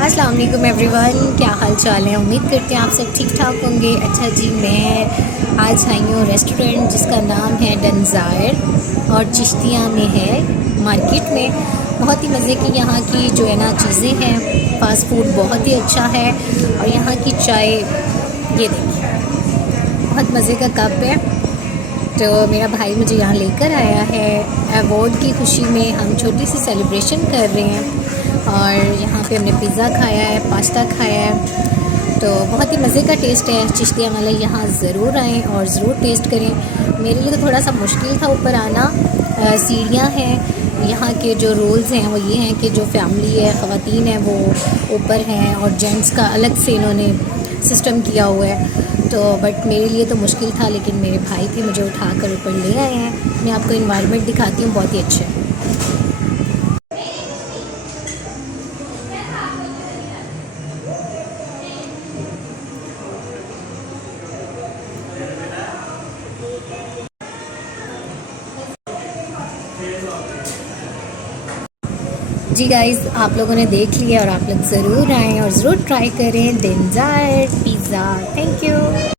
अस्सलाम वालेकुम एवरीवन, क्या हाल चाल है। उम्मीद करते हैं आप सब ठीक ठाक होंगे। अच्छा जी, मैं आज आई हूँ रेस्टोरेंट जिसका नाम है डंजायर और चिश्तिया में है, मार्केट में। बहुत ही मज़े की यहाँ की जो है ना चीज़ें हैं। फ़ास्ट फूड बहुत ही अच्छा है और यहाँ की चाय ये देखिए बहुत मज़े का कप है। तो मेरा भाई मुझे यहाँ लेकर आया है। अवार्ड की खुशी में हम छोटी सी सेलिब्रेशन कर रहे हैं और यहाँ पे हमने पिज़्ज़ा खाया है, पास्ता खाया है। तो बहुत ही मज़े का टेस्ट है। चिश्तिया वाले यहाँ ज़रूर आएँ और ज़रूर टेस्ट करें। मेरे लिए तो थोड़ा सा मुश्किल था ऊपर आना, सीढ़ियाँ हैं। यहाँ के जो रूल्स हैं वो ये हैं कि जो फैमिली है, ख़वातीन है, वो ऊपर हैं और जेंट्स का अलग से इन्होंने सिस्टम किया हुआ है। तो बट मेरे लिए तो मुश्किल था, लेकिन मेरे भाई थे, मुझे उठा कर ऊपर ले आए हैं। मैं आपको इन्वायरमेंट दिखाती हूँ, बहुत ही अच्छा है। जी गाइस, आप लोगों ने देख लिया और आप लोग ज़रूर आएँ और ज़रूर ट्राई करें डंजायर पिज़्ज़ा। Thank you.